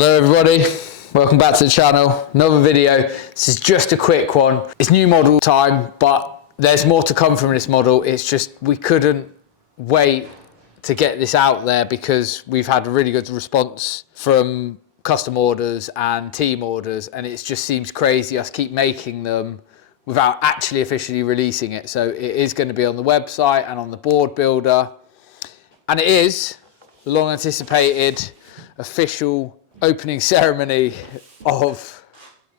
Hello everybody, welcome back to the channel. Another video. This is just a quick one. It's new model time, but there's more to come from this model. It's just we couldn't wait to get this out there because we've had a really good response from custom orders and team orders, and it just seems crazy us keep making them without actually officially releasing it. So it is going to be on the website and on the board builder, and it is the long anticipated official opening ceremony of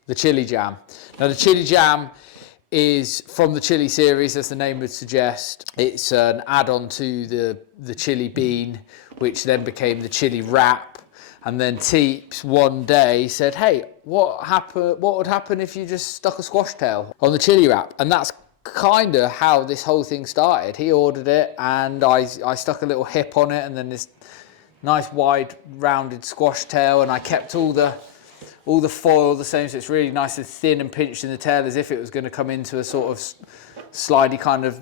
the Chillijam. Now the Chillijam is from the chili series, as the name would suggest. It's an add-on to the chili bean, which then became the chili wrap. And then Teeps one day said, hey, what would happen if you just stuck a squash tail on the chili wrap? And that's kind of how this whole thing started. He ordered it and I stuck a little hip on it, and then this nice wide rounded squash tail, and I kept all the foil the same, so it's really nice and thin and pinched in the tail as if it was going to come into a sort of slidey kind of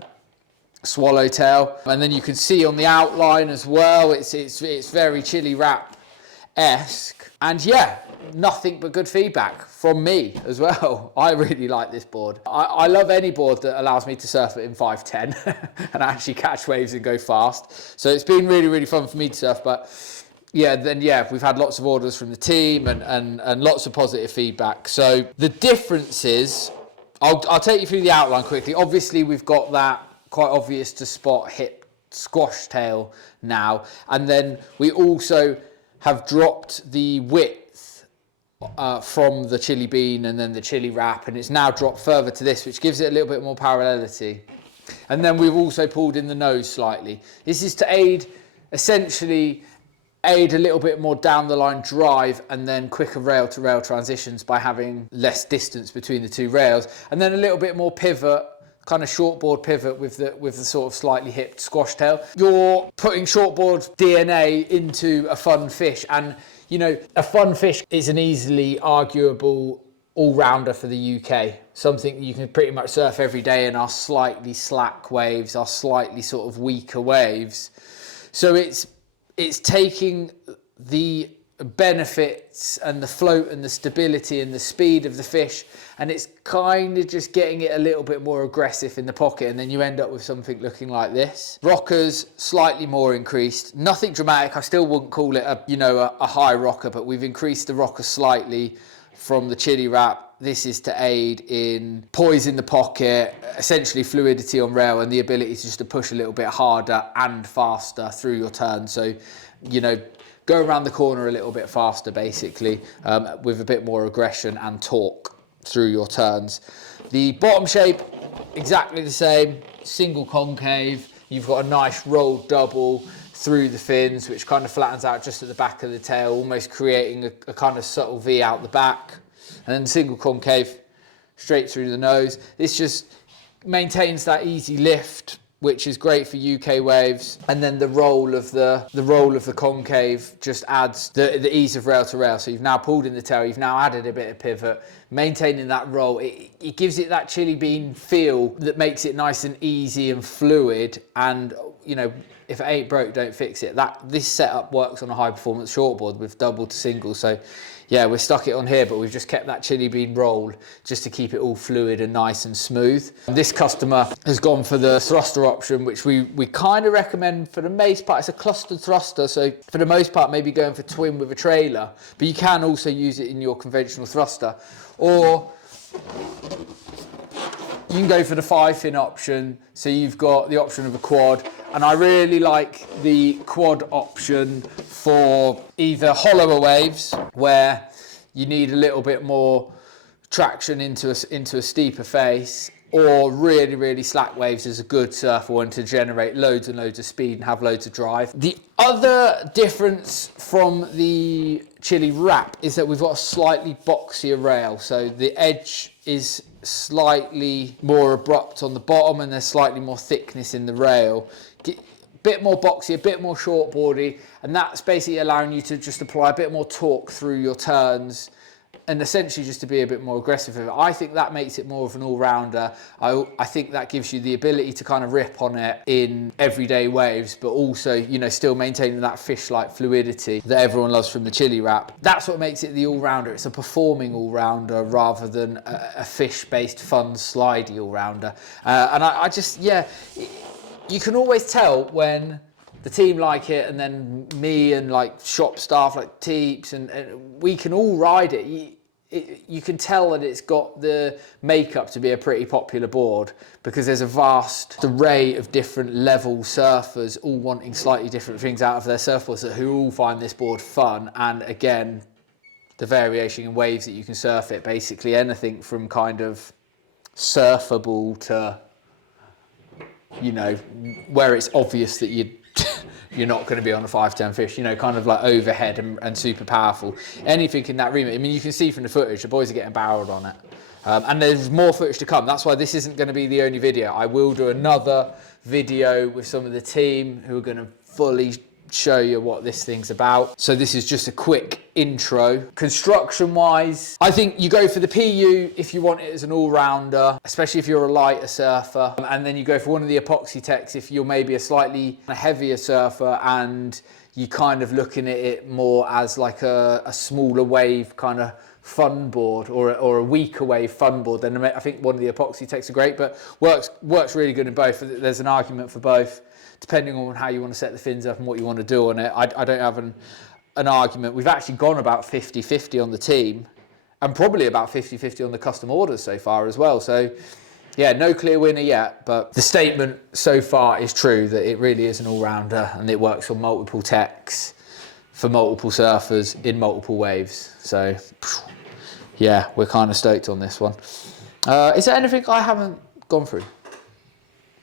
swallowtail. And then you can see on the outline as well, it's very chili wrap-esque. And yeah, nothing but good feedback from me as well. I really like this board. I love any board that allows me to surf it in 5'10" and actually catch waves and go fast. So it's been really, really fun for me to surf. But yeah, we've had lots of orders from the team and lots of positive feedback. So the difference is, I'll take you through the outline quickly. Obviously, we've got that quite obvious to spot hip squash tail now. And then we also have dropped the width from the chili bean and then the chili wrap, and it's now dropped further to this, which gives it a little bit more parallelity. And then we've also pulled in the nose slightly. This is to essentially aid a little bit more down the line drive and then quicker rail to rail transitions by having less distance between the two rails, and then a little bit more pivot, kind of shortboard pivot with the sort of slightly hipped squash tail. You're putting shortboard DNA into a fun fish, and you know, a fun fish is an easily arguable all-rounder for the UK. Something that you can pretty much surf every day in our slightly slack waves, our slightly sort of weaker waves. So it's taking the benefits and the float and the stability and the speed of the fish, and it's kind of just getting it a little bit more aggressive in the pocket, and then you end up with something looking like this. Rockers slightly more increased, nothing dramatic. I still wouldn't call it a high rocker, but we've increased the rocker slightly from the chili wrap. This is to aid in poise in the pocket, essentially fluidity on rail, and the ability just to push a little bit harder and faster through your turn. So, you know, go around the corner a little bit faster, basically, with a bit more aggression and torque through your turns. The bottom shape, exactly the same, single concave. You've got a nice rolled double through the fins, which kind of flattens out just at the back of the tail, almost creating a kind of subtle V out the back. And then single concave straight through the nose. This just maintains that easy lift, which is great for UK waves. And then the roll of the concave just adds the ease of rail to rail. So you've now pulled in the tail, you've now added a bit of pivot, maintaining that roll. It gives it that chili bean feel that makes it nice and easy and fluid. And you know, if it ain't broke, don't fix it. This setup works on a high performance shortboard with double to single. So yeah, we've stuck it on here, but we've just kept that chili bean roll just to keep it all fluid and nice and smooth. This customer has gone for the thruster option, which we kind of recommend for the most part. It's a clustered thruster, so for the most part, maybe going for twin with a trailer, but you can also use it in your conventional thruster. Or you can go for the 5-fin option, so you've got the option of a quad, and I really like the quad option for either hollower waves where you need a little bit more traction into a steeper face, or really, really slack waves as a good surfer wanting to generate loads and loads of speed and have loads of drive. The other difference from the chili wrap is that we've got a slightly boxier rail, so the edge is slightly more abrupt on the bottom and there's slightly more thickness in the rail. Bit more boxy, a bit more shortboardy, and that's basically allowing you to just apply a bit more torque through your turns and essentially just to be a bit more aggressive with it. I think that makes it more of an all-rounder. I think that gives you the ability to kind of rip on it in everyday waves, but also, you know, still maintaining that fish-like fluidity that everyone loves from the chili wrap. That's what makes it the all-rounder. It's a performing all-rounder rather than a fish-based fun slidey all-rounder. And I just, yeah, you can always tell when the team like it, and then me and like shop staff like Teeps, and we can all ride it. You can tell that it's got the makeup to be a pretty popular board, because there's a vast array of different level surfers all wanting slightly different things out of their surfboards, who all find this board fun. And again, the variation in waves that you can surf it, basically anything from kind of surfable to, you know, where it's obvious that you're not going to be on a 5'10" fish, you know, kind of like overhead and super powerful. Anything in that remit. I mean, you can see from the footage, the boys are getting barreled on it. And there's more footage to come. That's why this isn't going to be the only video. I will do another video with some of the team who are going to fully show you what this thing's about. So this is just a quick intro. Construction wise, I think you go for the PU if you want it as an all-rounder, especially if you're a lighter surfer, and then you go for one of the epoxy techs if you're maybe a slightly heavier surfer and you kind of looking at it more as like a smaller wave kind of fun board, or a weaker wave fun board. Then I think one of the epoxy techs are great, but works really good in both. There's an argument for both, depending on how you want to set the fins up and what you want to do on it. I don't have an argument. We've actually gone about 50-50 on the team, and probably about 50-50 on the custom orders so far as well. So yeah, no clear winner yet, but the statement so far is true that it really is an all-rounder, and it works on multiple techs for multiple surfers in multiple waves. So yeah, we're kind of stoked on this one. Is there anything I haven't gone through?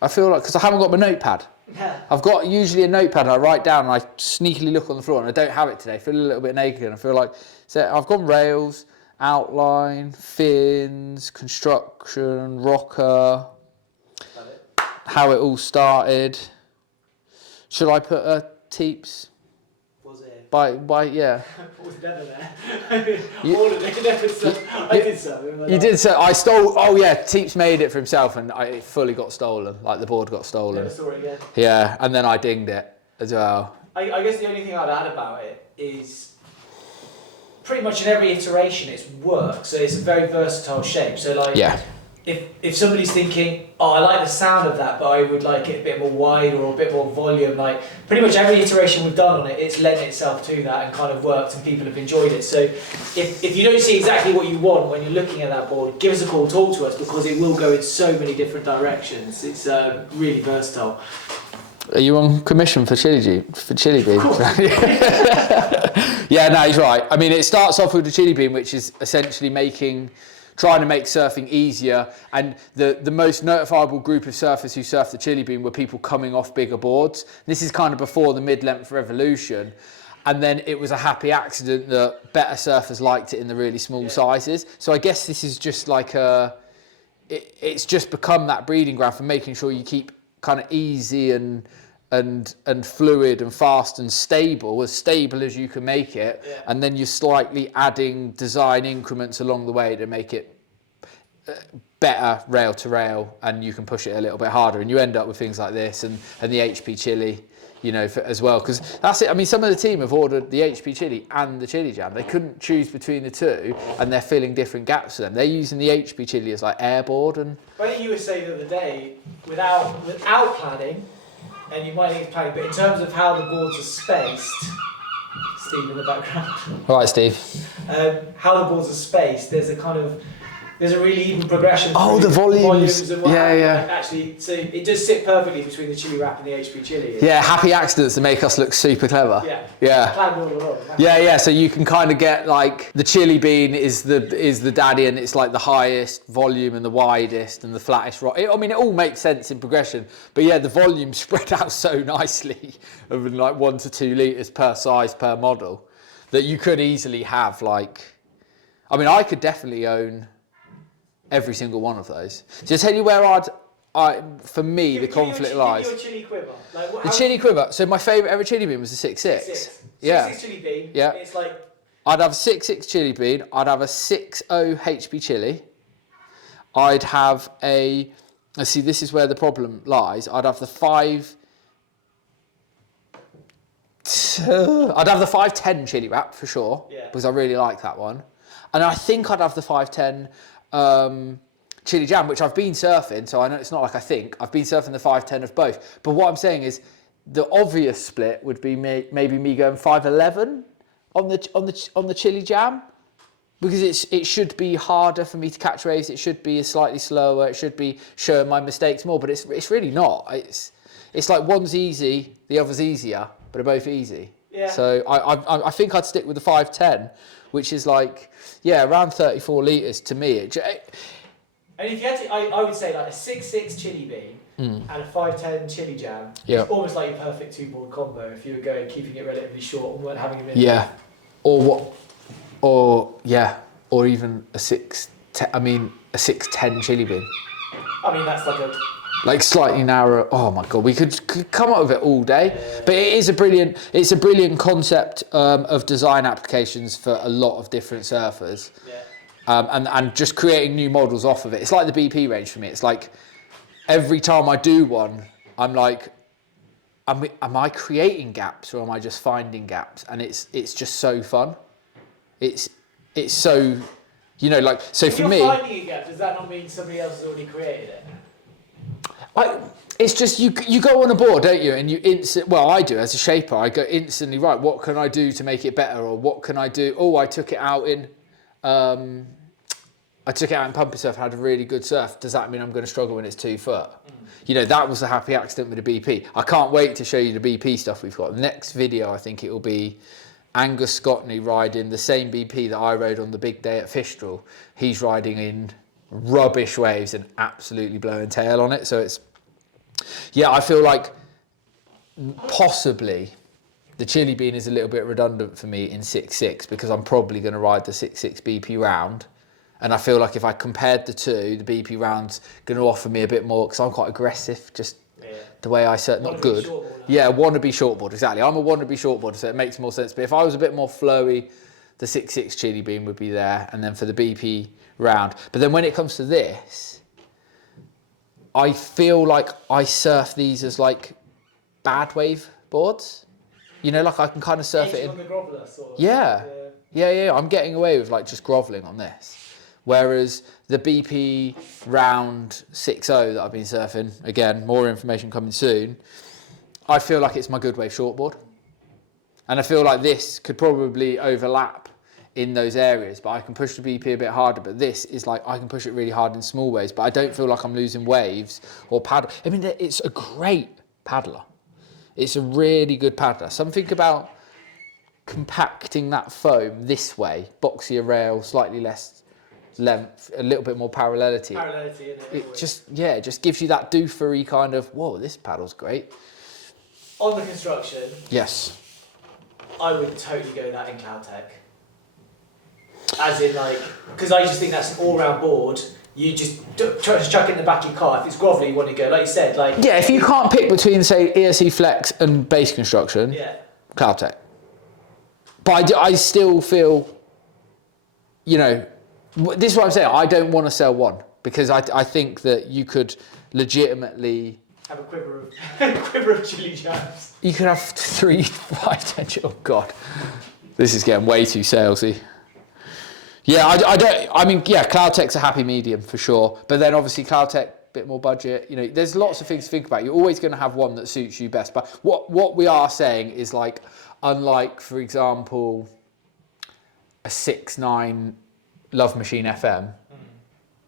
I feel like, because I haven't got my notepad. Yeah. I've got usually a notepad and I write down and I sneakily look on the floor, and I don't have it today. I feel a little bit naked, and I feel like, so I've gone rails, outline, fins, construction, rocker, how it all started. Should I put a Teeps? Was it? By yeah. Was never there. I mean, all of it never so. I did so. You did so. I stole. Oh yeah, Teeps made it for himself, and it fully got stolen. Like the board got stolen. Never saw it again. Yeah, and then I dinged it as well. I guess the only thing I'd add about it is pretty much in every iteration it's work. So it's a very versatile shape. So like, yeah. If somebody's thinking, oh, I like the sound of that, but I would like it a bit more wide or a bit more volume, like pretty much every iteration we've done on it, it's lent itself to that and kind of worked, and people have enjoyed it. So if you don't see exactly what you want when you're looking at that board, give us a call, talk to us, because it will go in so many different directions. It's really versatile. Are you on commission for Chili Bean? Yeah, no, he's right. I mean, it starts off with the Chili Bean, which is essentially trying to make surfing easier, and the most notifiable group of surfers who surfed the Chili Bean were people coming off bigger boards. This is kind of before the mid-length revolution, and then it was a happy accident that better surfers liked it in the really small sizes. So I guess this is just like it's just become that breeding ground for making sure you keep kind of easy and fluid and fast and stable as you can make it, and then you're slightly adding design increments along the way to make it better rail to rail, and you can push it a little bit harder, and you end up with things like this and the HP Chili, you know, as well, because that's it. I mean, some of the team have ordered the HP Chili and the Chili Jam. They couldn't choose between the two, and they're filling different gaps for them. They're using the HP Chili as like airboard. And I think you were saying the other day, without planning, and you might think it's planning, but in terms of how the boards are spaced, Steve in the background. All right, Steve. How the boards are spaced, there's a really even progression. Oh, the volumes. And what Yeah. Actually, so it does sit perfectly between the Chili Wrap and the HP Chili. Yeah, happy accidents that make us look super clever. Yeah. Planned all along. Yeah. So you can kind of get like the Chili Bean is the daddy, and it's like the highest volume and the widest and the flattest rock. I mean, it all makes sense in progression, but yeah, the volume spread out so nicely of like 1 to 2 litres per size per model that you could easily have like, I mean, I could definitely own every single one of those. So tell you where for me, the conflict lies. Give your chili quiver. The chili quiver. So my favourite ever chili bean was the 6.6. 6.6 chili bean. Yeah. It's like I'd have a 6.6 chili bean. I'd have a 6.0 HB chili. I'd have a, let's see, this is where the problem lies. I'd have the 510 chili wrap for sure, because I really like that one. And I think I'd have the 510 chili jam, which I've been surfing, so I know it's not like I think. I've been surfing the 510 of both. But what I'm saying is the obvious split would be maybe me going 511 on the chili jam, because it should be harder for me to catch waves. It should be slightly slower. It should be showing my mistakes more, but it's really not. It's like one's easy, the other's easier, but they're both easy. Yeah. So I think I'd stick with the 510, which is like, yeah, around 34 litres to me. And if you had to, I would say like a 6.6 chili bean and a 510 chili jam. Yeah. It's almost like your perfect 2-board combo if you were keeping it relatively short and weren't having a minute. Yeah. Or even a 610 chili bean. I mean, that's like slightly narrower. Oh my god, we could come up with it all day. Yeah. But it's a brilliant concept of design applications for a lot of different surfers. Yeah. And just creating new models off of it. It's like the BP range for me. It's like every time I do one, I'm like, am I creating gaps or am I just finding gaps? And it's just so fun. It's so, you know, like, so for me. If you're finding a gap, does that not mean somebody else has already created it? It's just you go on a board, don't you? And I do as a shaper. I go instantly, right, what can I do to make it better? Or what can I do? Oh, I took it out in pumping surf, had a really good surf. Does that mean I'm going to struggle when it's 2 foot? You know, that was a happy accident with the BP. I can't wait to show you the BP stuff we've got. The next video, I think it will be Angus Scotney riding the same BP that I rode on the big day at Fistral. He's riding in rubbish waves and absolutely blowing tail on it. So it's, yeah, I feel like possibly the chili bean is a little bit redundant for me in 6.6 because I'm probably going to ride the 6.6 BP round. And I feel like if I compared the two, the BP round's going to offer me a bit more because I'm quite aggressive, just the way I surf, not good. Yeah, wannabe shortboard, exactly. I'm a wannabe shortboarder, so it makes more sense. But if I was a bit more flowy, the 6.6 chili bean would be there. And then for the BP round. But then when it comes to this, I feel like I surf these as like bad wave boards. You know, like I can kind of surf it in. On the groveler sort of. Yeah. I'm getting away with like just groveling on this. Whereas the BP round 6.0 that I've been surfing, again, more information coming soon, I feel like it's my good wave shortboard. And I feel like this could probably overlap in those areas, but I can push the BP a bit harder. But this is like, I can push it really hard in small waves, but I don't feel like I'm losing waves or paddle. I mean, it's a great paddler. It's a really good paddler. Something about compacting that foam this way, boxier rail, slightly less length, a little bit more parallelity. It just gives you that doofery kind of, whoa, this paddle's great. On the construction, yes, I would totally go that in Cloudtech. As in, like, because I just think that's an all-round board. You just chuck it in the back of your car. If it's grovelly, you want to go, like you said, like. Yeah, if you can't pick between, say, ESC Flex and base construction, Cloudtech. But I still feel, you know, this is what I'm saying. I don't want to sell one because I think that you could legitimately have a quiver of chili jams. You could have 3, 5, 10. Oh God, this is getting way too salesy. Yeah, I mean, Cloudtech's a happy medium for sure. But then obviously Cloudtech, bit more budget. You know, there's lots of things to think about. You're always going to have one that suits you best. But what we are saying is like, unlike, for example, a 6.9 Love Machine FM,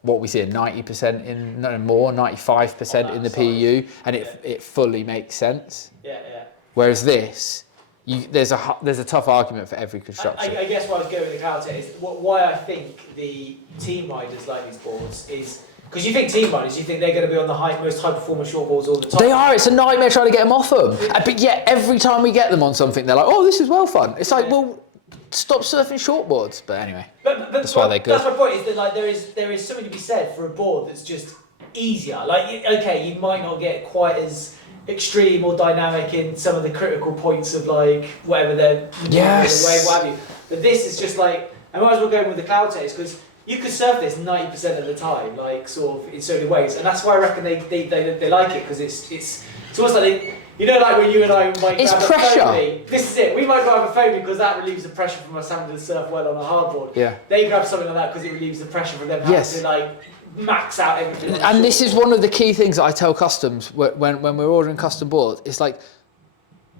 what we see, 90% in, no more, 95% in the PU, and it fully makes sense. Yeah. Whereas this, there's a tough argument for every construction. I guess why I was going with the Cloudtech is why I think the team riders like these boards is because you think team riders, you think they're going to be on the most high performance shortboards all the time. They are. It's a nightmare trying to get them off them. But yet every time we get them on something, they're like, oh, this is well fun. It's like, well, stop surfing shortboards. But anyway, that's why they're good. That's my point. Is that like there is something to be said for a board that's just easier. Like, okay, you might not get quite as extreme or dynamic in some of the critical points of like whatever they're yes, way, what have you. But this is just like, and why we're going with the cloud tails, because you could surf this 90% of the time, like sort of in so many ways, and that's why I reckon they like it, because it's almost like like when you and I might it's grab pressure. a foamy. This is it. We might grab a foamy because that relieves the pressure from us having to surf well on a hardboard. Yeah. They grab something like that because it relieves the pressure from them having to like max out everything. And this is one of the key things that I tell customs when we're ordering custom boards. It's like,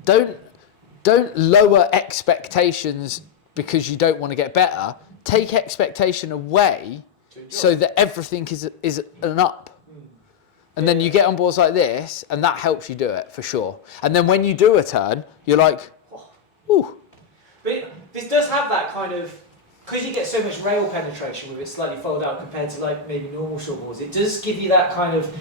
don't lower expectations because you don't want to get better. Take expectation away so that everything is an up. And then you get on boards like this, and that helps you do it for sure. And then when you do a turn, you're like, ooh. But this does have that kind of, because you get so much rail penetration with it slightly folded out compared to like maybe normal shortboards, it does give you that kind of,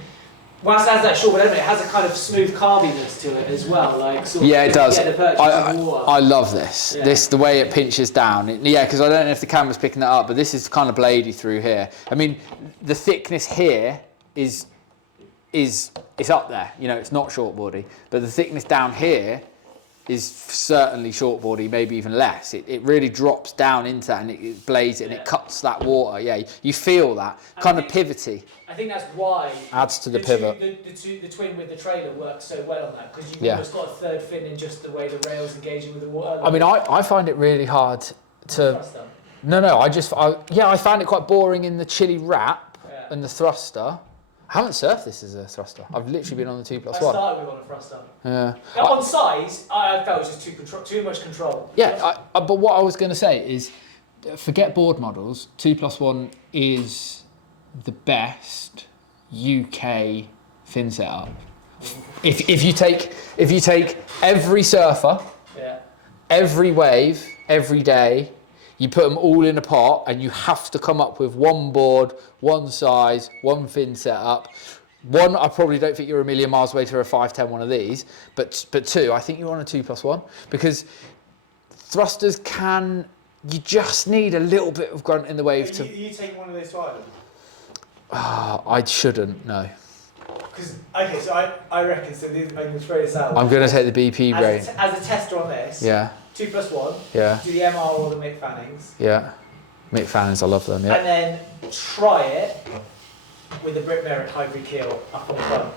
whilst it has that shortboard element, it has a kind of smooth carbiness to it as well. Like sort of, yeah, it does. I love this. Yeah. The way it pinches down. Because I don't know if the camera's picking that up, but this is kind of bladey through here. I mean, the thickness here is up there. It's not shortboardy, but the thickness down here is certainly shortboardy, maybe even less. It really drops down into that, and it blades it, and it cuts that water. Yeah, you feel that kind of pivoty. I think that's why adds to the pivot. The twin with the trailer works so well on that, because you've almost got a third fin in just the way the rail's engaging with the water. I mean, I find it really hard to. No, I found it quite boring in the chili wrap and the thruster. I haven't surfed this as a thruster. I've literally been on the 2+1. I started with on a thruster. Yeah. Now, on size, I felt it was just too much control. Yeah, but what I was going to say is, forget board models. 2+1 is the best UK fin setup. If you take every surfer, every wave, every day, you put them all in a pot, and you have to come up with one board, one size, one fin setup. One, I probably don't think you're a million miles away to a 510 one of these, but two, I think you're on a 2+1, because thrusters you just need a little bit of grunt in the wave Are you taking one of those to Ireland? I shouldn't, no. Because, okay, so I reckon, so I can throw this out. I'm going to take the BP range. As a tester on this, 2+1, do the MR or the Mick Fannings. Yeah, Mick Fannings, I love them, yeah. And then try it with a Brit Merrick hybrid keel up on the front.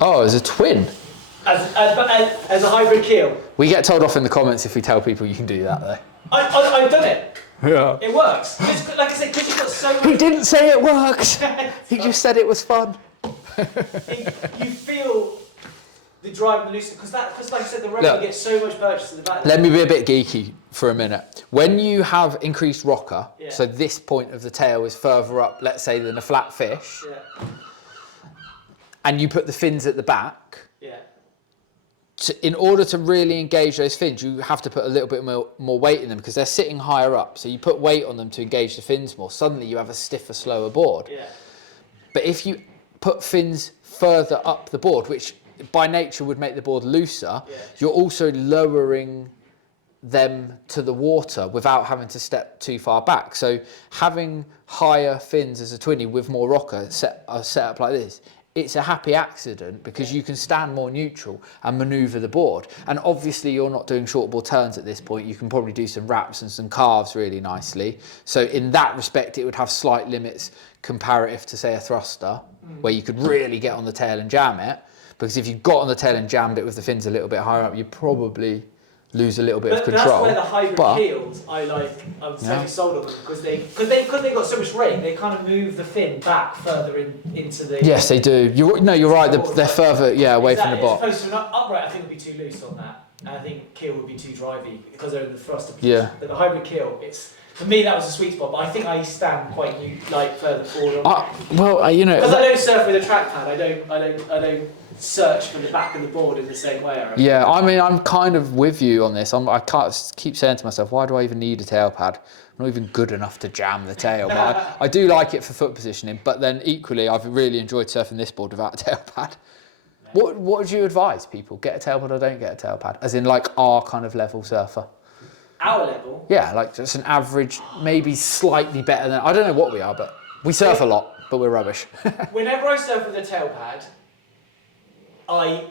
Oh, as a twin? As a hybrid keel. We get told off in the comments if we tell people you can do that, though. I've done it. Yeah. It works. Like I said, because you've got so much... He didn't say it works. He just said it was fun. You feel the drive and the looseness, because like I said, the rotor gets so much purchase in the back. Let me be a bit geeky for a minute. When you have increased rocker, so this point of the tail is further up, let's say, than a flat fish, and you put the fins at the back, in order to really engage those fins, you have to put a little bit more weight in them, because they're sitting higher up. So you put weight on them to engage the fins more. Suddenly you have a stiffer, slower board. But if you put fins further up the board, which by nature would make the board looser, you're also lowering them to the water without having to step too far back. So having higher fins as a twinny with more rocker set up like this, it's a happy accident, because you can stand more neutral and manoeuvre the board. And obviously you're not doing shortboard turns at this point. You can probably do some wraps and some carves really nicely. So in that respect, it would have slight limits comparative to, say, a thruster, where you could really get on the tail and jam it. Because if you got on the tail and jammed it with the fins a little bit higher up, you'd probably lose a little bit of control. That's where the hybrid keels, I'm totally sold on them, because they've got so much rate, they kind of move the fin back further into the... Yes, they do. You're right, they're further, away from the box. As opposed to an upright, I think would be too loose on that. And I think keel would be too drivey, because they're in the thruster position. Yeah. But the hybrid keel, for me, that was a sweet spot, but I think I stand quite further forward on it. Because I don't surf with a trackpad, I don't search for the back of the board in the same way. I mean, I'm kind of with you on this. I can't keep saying to myself, why do I even need a tail pad? I'm not even good enough to jam the tail. But I do like it for foot positioning. But then equally, I've really enjoyed surfing this board without a tail pad. What would you advise people? Get a tail pad or don't get a tail pad? As in, like, our kind of level surfer. Our level? Yeah, like just an average, maybe slightly better than... I don't know what we are, but we surf a lot, but we're rubbish. Whenever I surf with a tail pad, I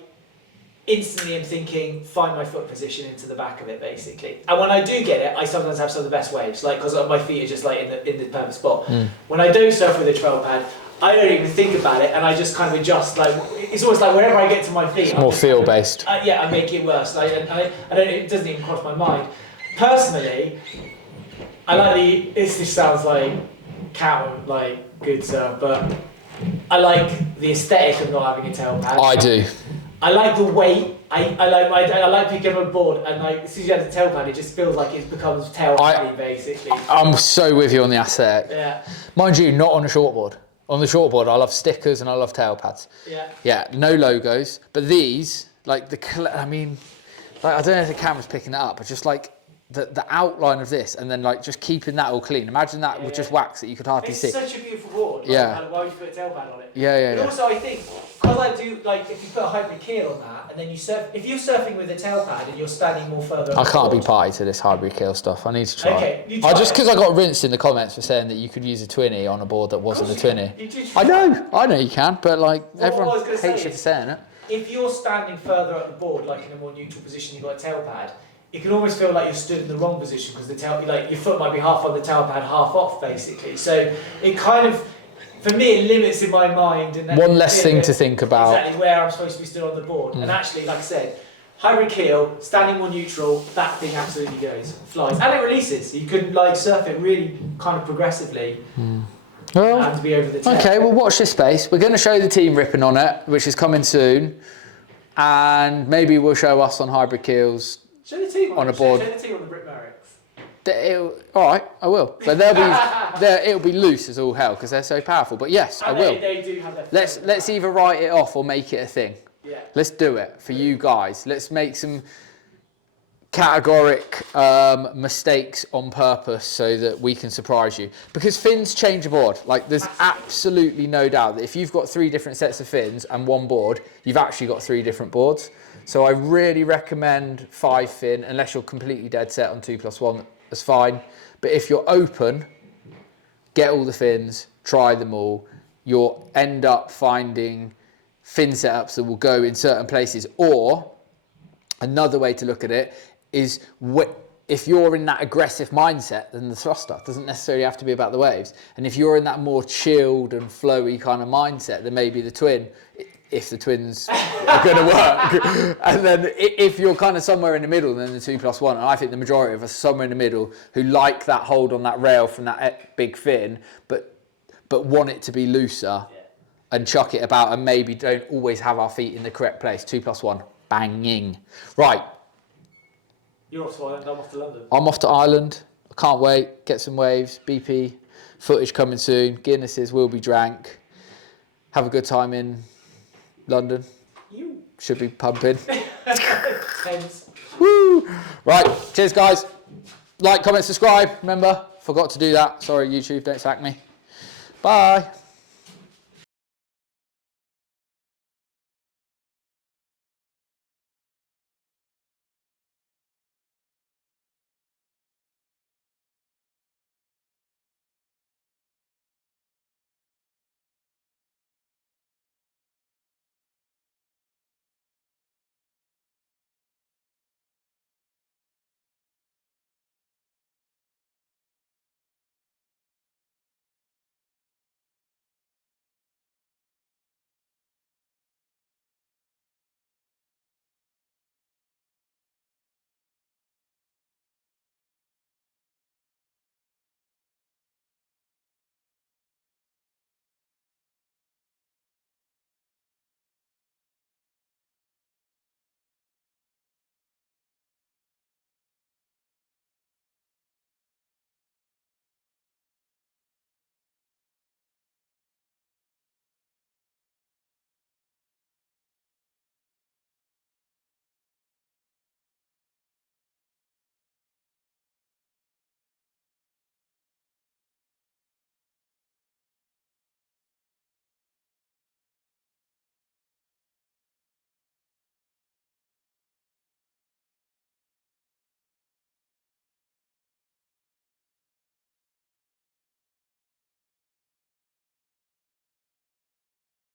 instantly am thinking, find my foot position into the back of it, basically. And when I do get it, I sometimes have some of the best waves, like because my feet are just like in the perfect spot. When I don't surf with a trail pad, I don't even think about it, and I just kind of adjust. Like it's always like whenever I get to my feet, it's more feel based. Yeah, I make it worse. I don't. It doesn't even cross my mind. Personally, I like this sounds like counter, like good surf, but I like the aesthetic of not having a tail pad. I do. I like the weight. I like picking up a board, and like as soon as you have the tail pad, it just feels like it becomes tail heavy, basically. I'm so with you on the aesthetic. Yeah. Mind you, not on a shortboard. On the shortboard, I love stickers and I love tail pads. Yeah. Yeah, no logos, but these, like I mean, like I don't know if the camera's picking that up, but just like the outline of this, and then like just keeping that all clean. Imagine that with just wax that you could hardly see. It's such a beautiful board. Like, yeah. Why would you put a tail pad on it? Yeah. But also, I think because I do like if you put a hybrid keel on that, and then you surf. If you're surfing with a tail pad and you're standing more further. I can't be party to this hybrid keel stuff. I need to try. Okay, it. Just because I got rinsed in the comments for saying that you could use a twinny on a board that wasn't a twinny. I know you can, but like everyone hates you for saying it. If you're standing further up the board, like in a more neutral position, you've got a tail pad. It can almost feel like you're stood in the wrong position because the tail, like your foot might be half on the tail pad, half off, basically. So it kind of, for me, it limits in my mind. And one less thing to think about. Exactly where I'm supposed to be stood on the board. And actually, like I said, hybrid keel, standing more neutral, that thing absolutely goes, flies, and it releases. You can like surf it really kind of progressively. Well, and be over the tail. Okay, well watch this space. We're going to show the team ripping on it, which is coming soon, and maybe we'll show us on hybrid keels. Show the team on a board. Show the team on the Brick Merricks. All right, I will. But it'll be loose as all hell because they're so powerful. But yes, I will. They do have their Let's either write it off or make it a thing. Yeah. Let's do it for you guys. Let's make some categoric mistakes on purpose so that we can surprise you. Because fins change a board. Like there's absolutely no doubt that if you've got 3 different sets of fins and one board, you've actually got 3 different boards. So I really recommend 5 fin, unless you're completely dead set on 2+1, that's fine. But if you're open, get all the fins, try them all. You'll end up finding fin setups that will go in certain places. Or another way to look at it is if you're in that aggressive mindset, then the thruster doesn't necessarily have to be about the waves. And if you're in that more chilled and flowy kind of mindset, then maybe the twin, if the twins are going to work. And then if you're kind of somewhere in the middle, then the 2+1. And I think the majority of us are somewhere in the middle who like that hold on that rail from that big fin, but want it to be looser and chuck it about, and maybe don't always have our feet in the correct place. 2+1, banging. Right. You're off to Ireland, I'm off to London. I'm off to Ireland. I can't wait. Get some waves. BP footage coming soon. Guinnesses will be drank. Have a good time in London. You should be pumping. Tense. Woo! Right, cheers guys. Like, comment, subscribe. Remember, forgot to do that. Sorry YouTube, don't sack me. Bye.